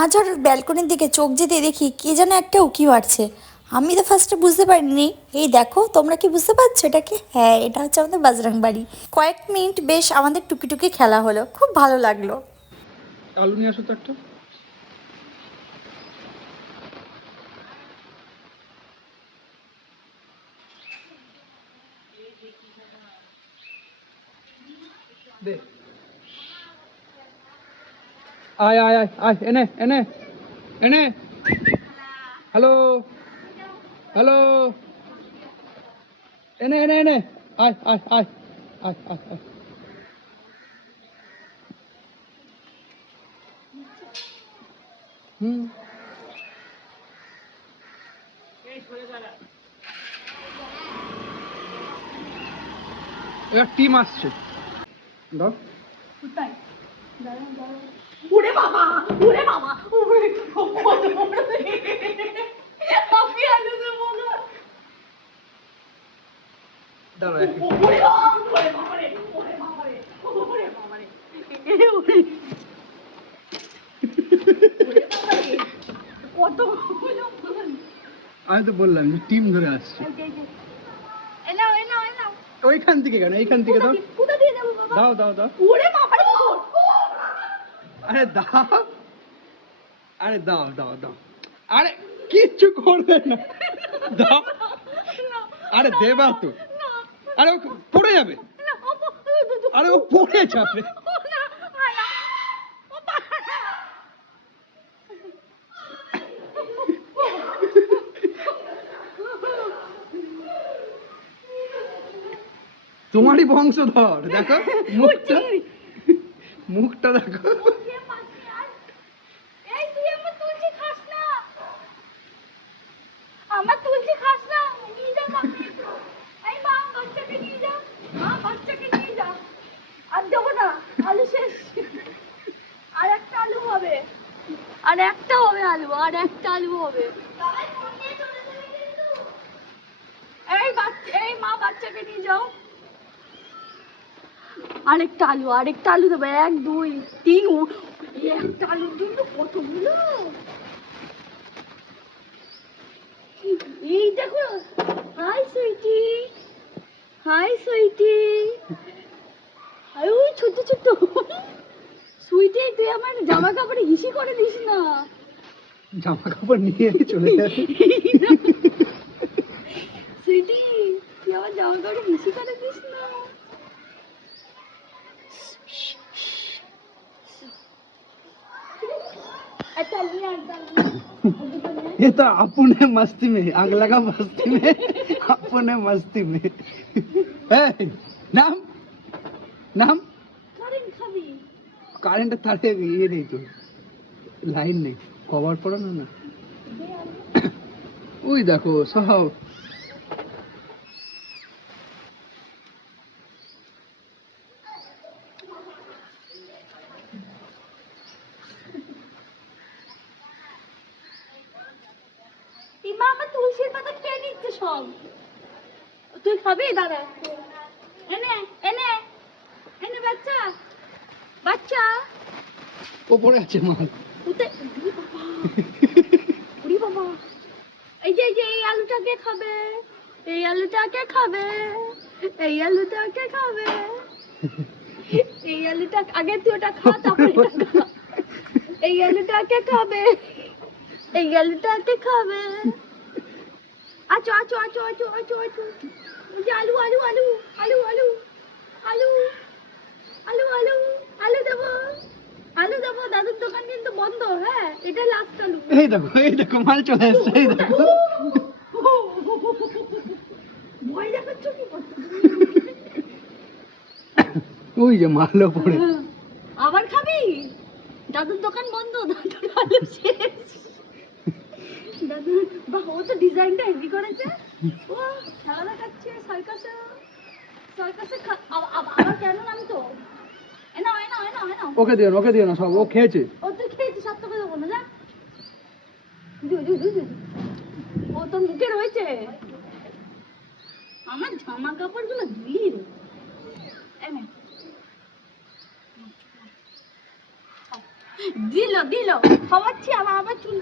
আজ ওর ব্যালকনির দিকে চোখ যেতে দেখি কে যেন একটা উকি মারছে। আমি তো ফার্স্টে বুঝতে পারিনি। এই দেখো, তোমরা কি বুঝতে পারছো এটাকে? হ্যাঁ, এটা হচ্ছে আমাদের বাজরাং বাড়ি। কয়েক মিনিট বেশ আমাদের টুকি টুকি খেলা হলো, খুব ভালো লাগলো। আলু নিয়ে আসো তো একটা। দে, আয় আয় আয় আয়, এনে এনে এনে। হ্যালো হ্যালো, এনে এনে এনে, আয় আয় আয় আয় আয় আয়। হুম, এবার টিম আসছে। দাও। উড়ে বাবা, উড়ে বাবা, উড়ে কত বড় আমি আলু দেবো না। দাঁড়া, ওরে বাবা, ওরে বাবা রে, ওরে বাবা রে, ওরে বাবা রে, ওরে বাবা রে, কত আমি তো বললাম যে টিম ধরে আসছে। এনাও এনাও এনাও। ওইখান থেকে কেন, এইখান থেকে দাও। কোথা দিয়ে দেবো বাবা? দাও দাও দাও। ওরে বাবা রে, আরে দাও, আরে দাও দাও দাও, আরে কিচ্ছু করবে না, দাও। আরে দেবা তো, আরে ও পড়ে যাবে, আরে ও পড়ে যাবে। তোমারই বংশধর, দেখো মুখটা, মুখটা দেখো। এই তুই আমার তুলসী খাস না, আমার তুলসী খাস না, নিয়ে যা মাকে। এই মা, বাচ্চাকে নিয়ে যা, মা বাচ্চাকে নিয়ে যা। আর দেবো না, আলু শেষ। আর একটা আলু হবে, আর একটা হবে আলু, আর একটা আলু হবে। এই বাচ্চা, এই মা বাচ্চাকে নিয়ে যাও। আরেকটা আলু, আরেকটা আলু দেবো, 1 2 3। একটা আলুর জন্য কতগুলো। এই দেখো, হাই সুইটি, হাই সুইটি। আর ওই ছোট ছোট সুইটি, তুই আমার জামা কাপড়ে হিসি করে দিস না। জামা কাপড় নিয়ে চলে যাবে। সুইটি, তুই আমার জামা কাপড়ে হিসি করে দিস না। একটা আলু নিয়ে, একটা আলু নিয়ে। ये तो अपने मस्ती में, अगला का मस्ती में, अपने मस्ती में। ए, नाम नाम কারেন্ট খাবি? কারেন্ট তারে ইয়ে নেই তো, লাইন নেই, কভার পড়ানো না। ওই দেখো সব। এই মা আমার তুলসীর পাতা খেয়ে নিচ্ছে সব। তুই খাবি? দাঁড়া, এনে এনে এনে বাচ্চা, বাচ্চা ওপরে আছে মাল। উঠে। উরি বাবা, উরি বাবা। এই যে এই যে, এই আলুটাকে খাবে, এই আলুটাকে খাবে, এই আলুটাকে খাবে, এই আলুটা আগে তুই ওটা খা, তারপরে এটা খা। এই আলুটাকে খাবে, এই আলুটাকে খাবে। আচো আচো আচো আচো আচো আচো। ওই যে আলু আলু আলু আলু আলু আলু আলু আলু আলু দেবো, আলু দেবো। দাদুর দোকান কিন্তু বন্ধ। হ্যাঁ, এটা লাস্ট আলু। এই দেখো মাল চলে আসছে, এই দেখো। ভয় দেখাচ্ছ কি করছো? ওই যে মালও পড়ে। আবার খাবি? দাদুর দোকান বন্ধ, দাদুর আলু শেষ। দাদু, বাহ, ও তো ডিজাইনটা হেভি করেছে। ও খেলা দেখাচ্ছে সার্কাসে, সার্কাসে। আবার কেন নামতো? এনাও এনাও এনাও এনাও। ওকে দিও না সব, ও খেয়েছে। ও তুই খেয়েছিস, সব তোকে দেবো না, যা। দিও দিও দিও দিও। ও তোর মুখে রয়েছে। আমার জামা কাপড়গুলো ধুলি রে। এনে দিল খাওয়াচ্ছি আবার আবার চুল